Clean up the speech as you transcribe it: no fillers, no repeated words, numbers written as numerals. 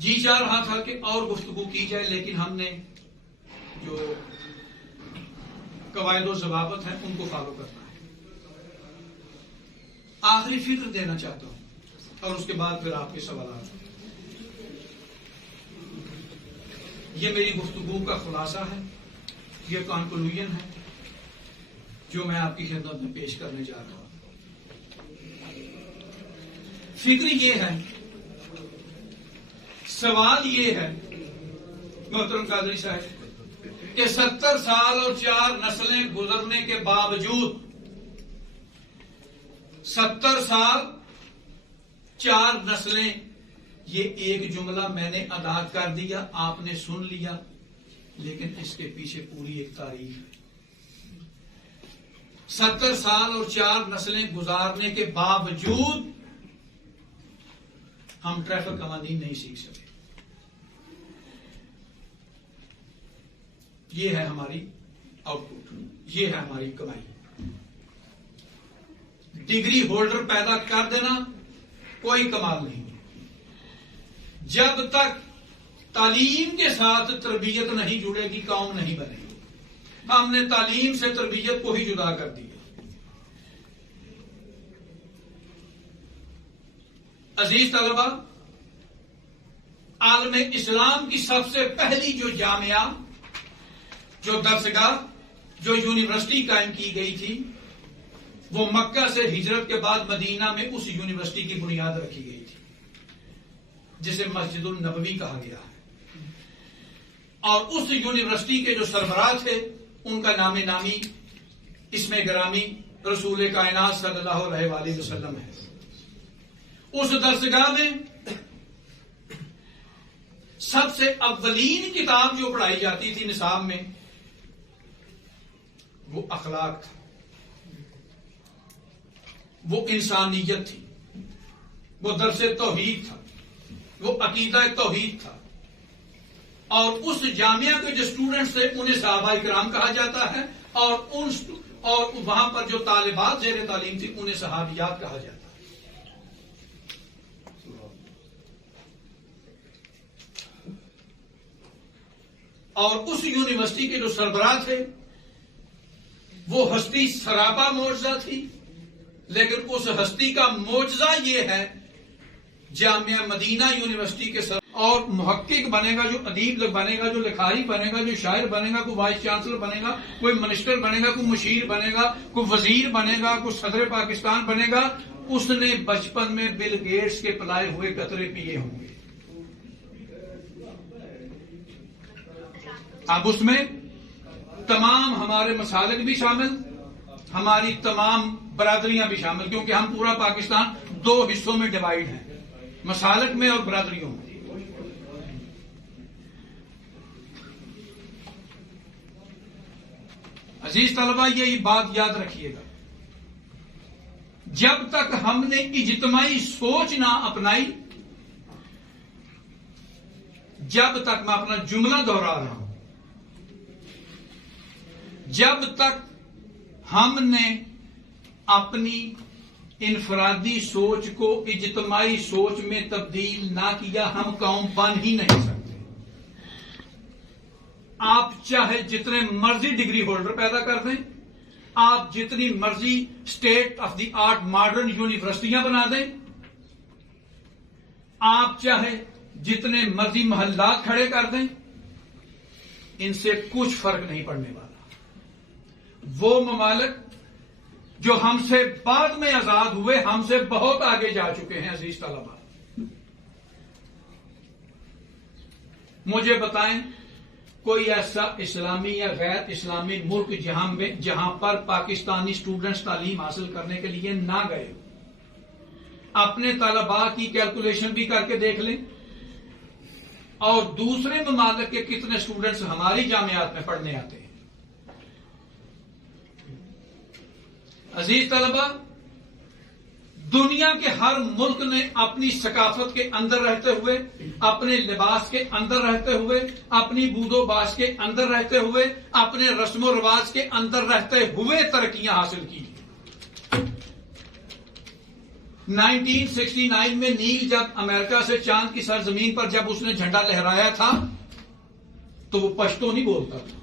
جی چاہ رہا تھا کہ اور گفتگو کی جائے، لیکن ہم نے جو قواعد و ضوابط ہیں ان کو فالو کرنا ہے۔ آخری فکر دینا چاہتا ہوں اور اس کے بعد پھر آپ کے سوالات۔ یہ میری گفتگو کا خلاصہ ہے، یہ کنکلوژن ہے جو میں آپ کی خدمت میں پیش کرنے جا رہا ہوں۔ فکر یہ ہے، سوال یہ ہے محترم قادری صاحب کہ 70 سال اور 4 نسلیں گزرنے کے باوجود 70 سال 4 نسلیں، یہ ایک جملہ میں نے ادا کر دیا، آپ نے سن لیا، لیکن اس کے پیچھے پوری ایک تاریخ ہے۔ 70 سال اور 4 نسلیں گزارنے کے باوجود ہم ٹریفک قوانین نہیں سیکھ سکے۔ یہ ہے ہماری آؤٹ پٹ، یہ ہے ہماری کمائی۔ ڈگری ہولڈر پیدا کر دینا کوئی کمال نہیں ہے، جب تک تعلیم کے ساتھ تربیت نہیں جڑے گی قوم نہیں بنے گی۔ ہم نے تعلیم سے تربیت کو ہی جدا کر دیا۔ عزیز طلبہ، عالم اسلام کی سب سے پہلی جو جامعہ، جو درسگاہ، جو یونیورسٹی قائم کی گئی تھی، وہ مکہ سے ہجرت کے بعد مدینہ میں اس یونیورسٹی کی بنیاد رکھی گئی تھی، جسے مسجد النبوی کہا گیا ہے۔ اور اس یونیورسٹی کے جو سربراہ تھے ان کا نام نامی، اسم گرامی رسول کائنات صلی اللہ علیہ وآلہ وسلم ہے۔ اس درسگاہ میں سب سے اولین کتاب جو پڑھائی جاتی تھی نصاب میں، وہ اخلاق تھا، وہ انسانیت تھی، وہ درس توحید تھا، وہ عقیدہ توحید تھا۔ اور اس جامعہ کے جو اسٹوڈنٹس تھے انہیں صحابہ کرام کہا جاتا ہے، اور وہاں پر جو طالبات زیر تعلیم تھی انہیں صحابیات کہا جاتا ہے۔ اور اس یونیورسٹی کے جو سربراہ تھے وہ ہستی سراپا معجزہ تھی، لیکن اس ہستی کا معجزہ یہ ہے، جامعہ مدینہ یونیورسٹی کے اور محقق بنے گا، جو ادیب بنے گا، جو لکھاری بنے گا، جو شاعر بنے گا، کوئی وائس چانسلر بنے گا، کوئی منسٹر بنے گا، کوئی مشیر بنے گا، کوئی وزیر بنے گا، کوئی صدر پاکستان بنے گا، اس نے بچپن میں بل گیٹس کے پلائے ہوئے قطرے پیے ہوں گے۔ اب اس میں تمام ہمارے مسالک بھی شامل، ہماری تمام برادریاں بھی شامل، کیونکہ ہم پورا پاکستان 2 حصوں میں ڈیوائیڈ ہیں، مسالک میں اور برادریوں میں۔ عزیز طلبہ، یہ بات یاد رکھیے گا، جب تک ہم نے اجتماعی سوچ نہ اپنائی، جب تک، میں اپنا جملہ دوہرا رہا ہوں، جب تک ہم نے اپنی انفرادی سوچ کو اجتماعی سوچ میں تبدیل نہ کیا، ہم قوم بن ہی نہیں سکتے۔ آپ چاہے جتنے مرضی ڈگری ہولڈر پیدا کر دیں، آپ جتنی مرضی state of the art modern یونیورسٹیاں بنا دیں، آپ چاہے جتنے مرضی محلات کھڑے کر دیں، ان سے کچھ فرق نہیں پڑنے والا۔ وہ ممالک جو ہم سے بعد میں آزاد ہوئے، ہم سے بہت آگے جا چکے ہیں۔ عزیز طلبہ، مجھے بتائیں کوئی ایسا اسلامی یا غیر اسلامی ملک جہاں پر پاکستانی اسٹوڈنٹس تعلیم حاصل کرنے کے لیے نہ گئے؟ اپنے طلباء کی کیلکولیشن بھی کر کے دیکھ لیں، اور دوسرے ممالک کے کتنے اسٹوڈنٹس ہماری جامعات میں پڑھنے آتے ہیں۔ عزیز طلبہ، دنیا کے ہر ملک نے اپنی ثقافت کے اندر رہتے ہوئے، اپنے لباس کے اندر رہتے ہوئے، اپنی بود و باش کے اندر رہتے ہوئے، اپنے رسم و رواج کے اندر رہتے ہوئے ترقیاں حاصل کی۔ 1969 میں نیل جب امریکہ سے چاند کی سرزمین پر جب اس نے جھنڈا لہرایا تھا تو وہ پشتو نہیں بولتا تھا،